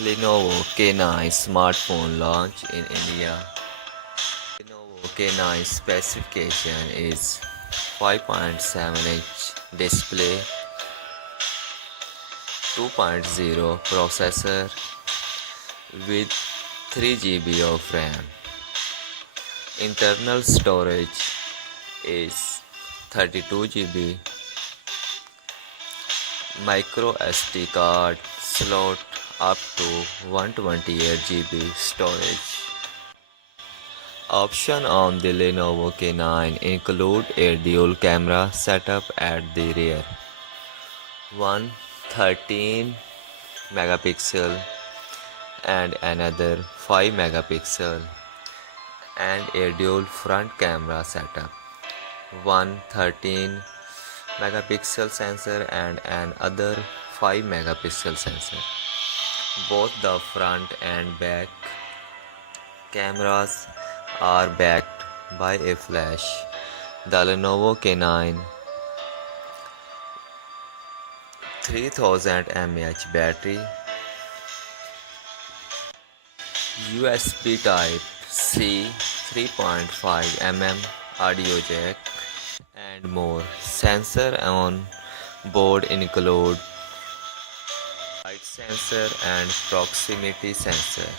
Lenovo K9 smartphone launch in India. Lenovo K9 specification is 5.7-inch display, 2.0 processor with 3 GB of RAM. Internal storage is 32 GB. Micro SD card slot up to 128 GB storage. Options on the Lenovo K9 include a dual camera setup at the rear, one 13 megapixel and another 5 megapixel, and a dual front camera setup, one 13 megapixel sensor and another 5 megapixel sensor. Both the front and back cameras are backed by a flash. The Lenovo K9 3000 mAh battery, USB Type-C 3.5 audio jack, and more. Sensor on board include light sensor and proximity sensor.